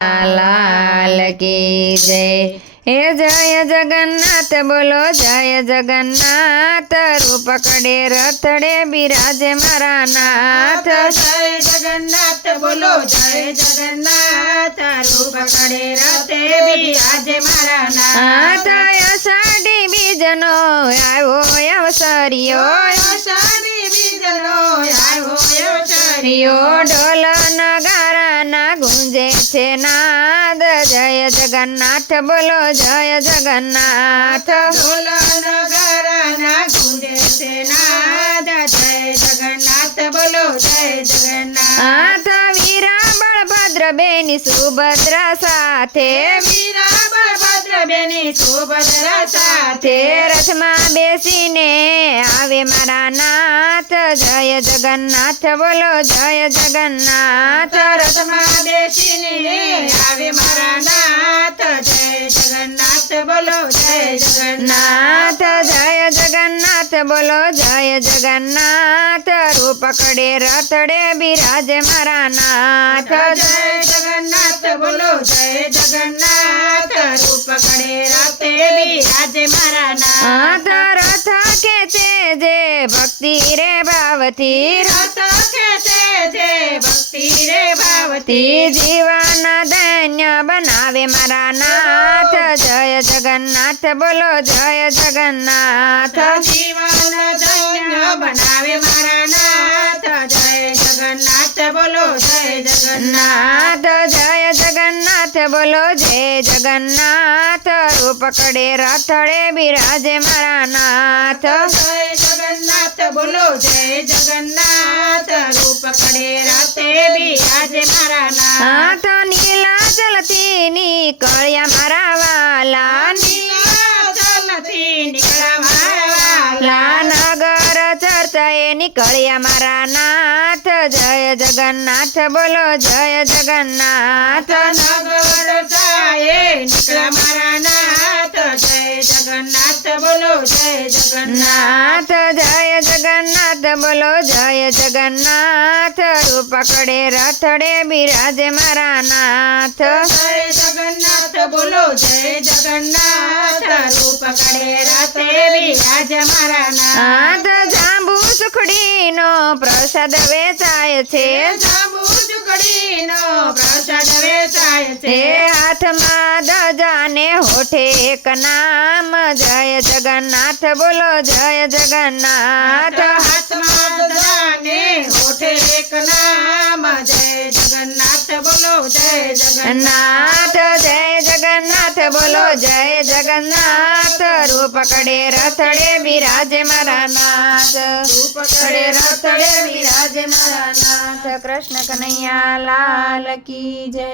लाल की जय। हे जय जगन्नाथ बोलो जय जगन्नाथ, रूप कड़े रथड़े बिराजे मारा नाथ। जय जगन्नाथ बोलो जय जगन्नाथ, रूप कड़े रथे बिराजे मारा नाथ। अषाढ़ी बीजनो आयो अवसरियो, अषाढ़ी बीजनो आयो अवसरियो, ढोल नगारा ना गुंजे छे नाद, जय जगन्नाथ बोलो जय जगन्नाथ। ढोल नगारा ना गुंजे छे नाद, जय जगन्नाथ बोलो जय जगन्नाथ। वीरा बलभद्र बेनी सुभद्रा साथे, वीरा बलभद्र बेनी सुभद्रा साथे, रथમાં બેસીને આવે મારા નાથ, જય જગન્નાથ બોલો જય જગન્નાથ। રથમાં બેસીને આવે મારા નાથ, જય જગન્નાથ બોલો જય જગન્નાથ। જય જગન્નાથ બોલો જય જગન્નાથ, રૂપ કડે રથડે બિરાજે મારા નાથ। જય જગન્નાથ બોલો જય જગન્નાથ, રૂપ કડે રથે બિરાજે મારા નાથ। રથ ખેંચે જે ભક્તિ રે ભાવથી, રથ ખેંચે જે ભક્તિ રે ભાવથી, જીવન ધન્ય બનાવે મારા નાથ, જય જગન્નાથ બોલો જય જગન્નાથ। જીવન ધન્ય બનાવે મારા નાથ, જય જગન્નાથ બોલો જય જગન્નાથ। જય જગન્નાથ બોલો જય જગન્નાથ, રૂપ કડે રથડે બિરાજે મારા નાથ। જય જગન્નાથ બોલો જય જગન્નાથ, રૂપ કડે રથે બિરાજે મારા નાથ। નીલાચલથી નીકળ્યા મારા વાલા, નીલાચલથી નીકળ્યા મારા વાલા, નગર ચર્ચાએ નીકળ્યા મારા નાથ, જય જગન્નાથ બોલો જય જગન્નાથ। નગર ચાએ નીકળ્યા મારા નાથ, જય જગન્નાથ બોલો જય જગન્નાથ। જય જગન્નાથ બોલો જય જગન્નાથ, રૂપ કડે રથડે બિરાજે મારા નાથ। જય જગન્નાથ બોલો જય જગન્નાથ, રૂપ કડે રથે બિરાજે મારા નાથ। જાંબુ સુખડીનો પ્રસાદ વેચાય છે, જાંબુ સુખડીનો પ્રસાદ વેચાય છે, હાથમાં ધજાને હોઠે એક નામ, જય જગન્નાથ બોલો જય જગન્નાથ। હાથમાં ધજાને હોઠે એક નામ, જય જગન્નાથ બોલો જય જગન્નાથ। જય જગન્નાથ બોલો જય જગન્નાથ, રૂપ કડે રથડે બિરાજે મારા નાથ, રૂપ કડે રથડે બિરાજે મારા નાથ। કૃષ્ણ કનૈયા લાલ કી જય।